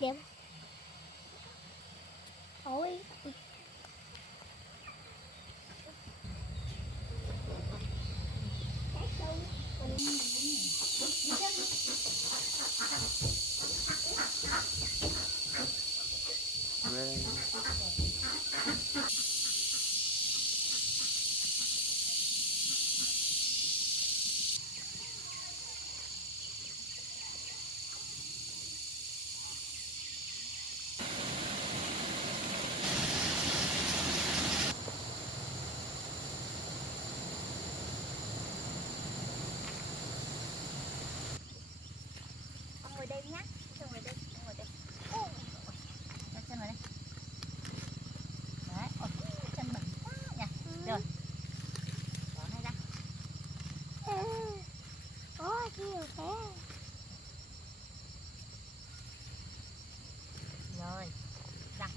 Đẹp. Ôi. Ngồi đây nhá, ngồi đây, ngồi đây. Chân vào đây. Đấy, ôi, chân bẩn quá nhỉ. Rồi. Bỏ này ra. Ôi, nhiều thế. Rồi, ra.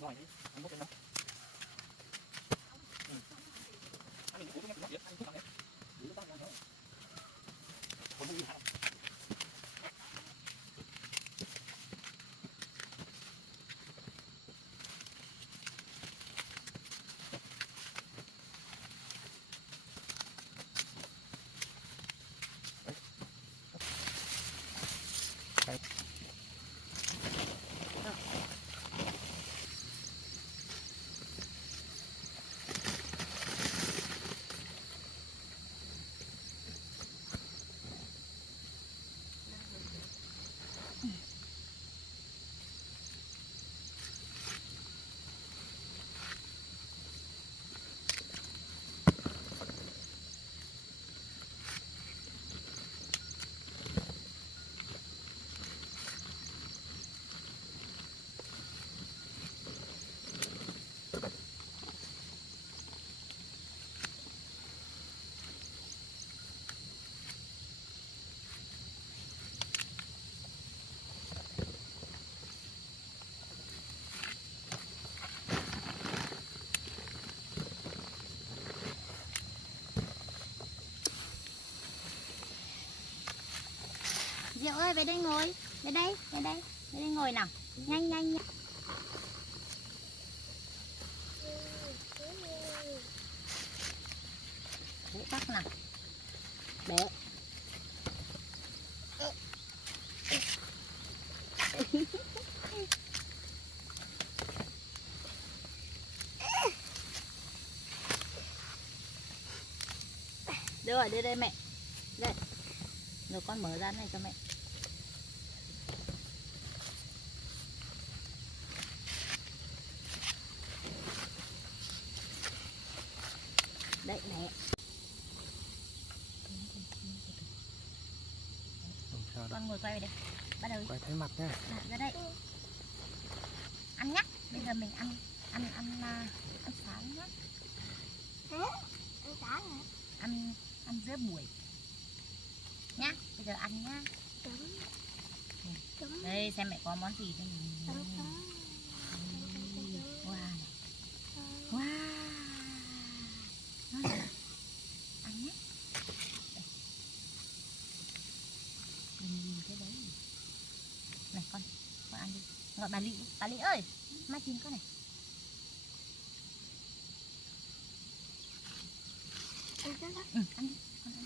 Rồi, anh bốc lên đâu? Anh đừng cố gắng nhớ, anh cứ làm đấy. Giữ tao ra nữa. Còn không đi hả? Diệu ơi, về đây ngồi. Về đây, về đây. Về đây ngồi nào. Nhanh, nhanh, nhanh. Để bắt nào. Để. Đưa rồi, đưa đây mẹ. Đây. Rồi con mở ra này cho mẹ. Đây mẹ. Con ngồi quay về đây. Bắt đầu. Quay thấy mặt nha. Ra đây. Ăn nhá. Bây giờ mình ăn sáng nhá. Thế? Ăn sáng hả? Ăn giữa buổi. Nhá. Bây giờ ăn nhá. Đây xem mẹ có món gì đây. Wow. Wow. Ăn nhé. Nhìn cái đấy. Này con ăn đi. Gọi bà Lị ơi, mai chín con này. Ừ, ăn đi, con ăn.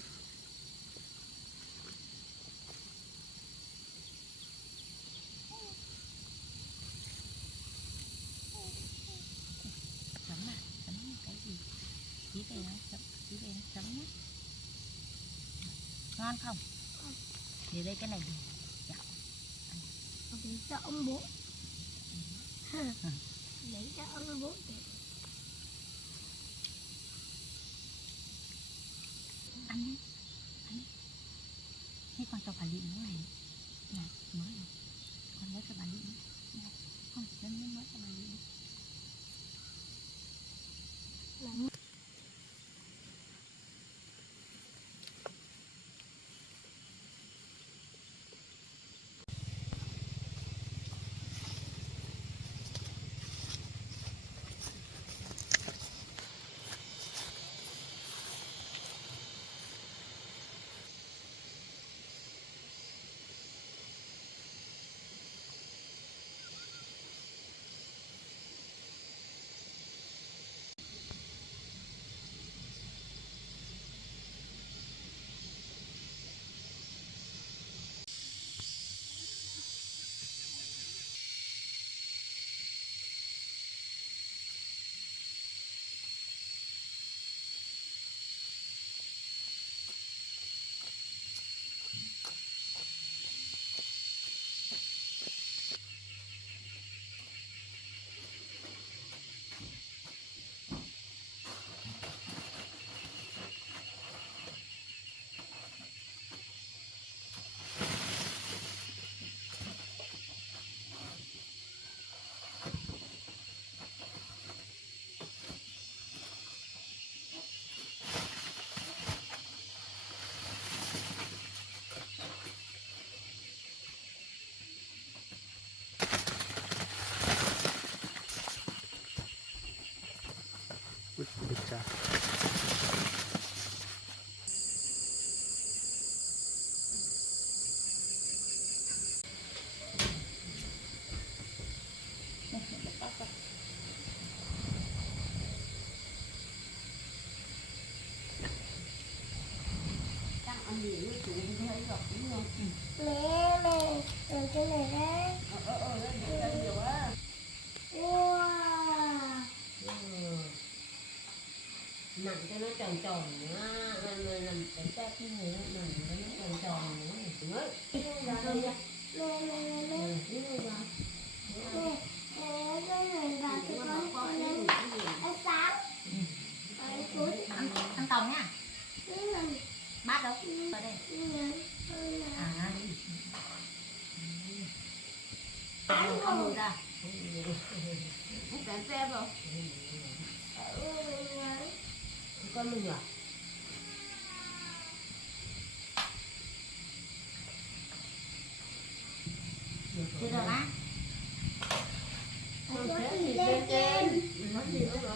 ngon không? Thì đây cái này gì? Để cho ông bố. Để cho ông bố. Ăn đi. Thế con cho bà Lị nữa này. Nè, mới rồi. Con mới cho bà Lị nữa. Nè, không, lên mới cho bà Lị nữa. Được chưa? Ăn gì với chú cũng thấy gặp đúng không? Mẹ, làm cái này đấy. Để cho nhiều á. Wow. Nặng cho nó tròn tròn nữa, làm cái ta cái nữa, nặng cho nó tròn tròn nữa. Mới. Mẹ, cái này bà thì con lên ăn sáng. Ở cuối Ăn tòng nha. Bát đâu? Ở đây. À. Ăn mùi ra. Ăn cái xe rồi. Con mình à? Chưa được á? Có gì lên trên. Nó gì nữa?